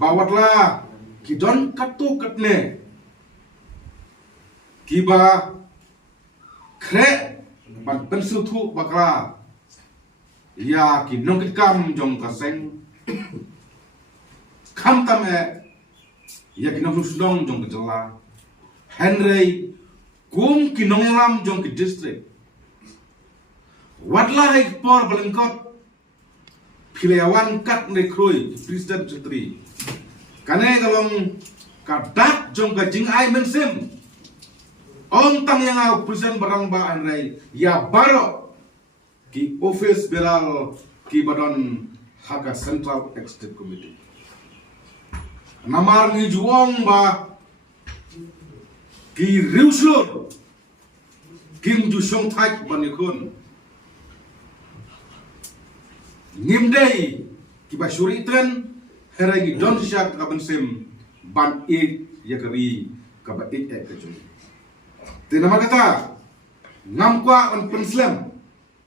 bawatlah kidon katu katne kiba kre ban pensu thu bakra ya kinong kitkam jong kaseng kham tam ya kinong susdong jong kejala Henry kum kinong lam jong ki district watla hai por balengkot Pilewan kat nekroi Presiden Jutri kane galong kadak jong ka jing ai mensim om tang yang au presiden barang ba anrai ya baro ki office belal ki badon Haka Central Executive Committee namar ni juong ba ki riuslur kim ju song thai banikun nimdei kiba syuri tren heragi don syak ka bensim ban ik yakari ka ba ik ek kejung tinama kata ngam kwa on penslam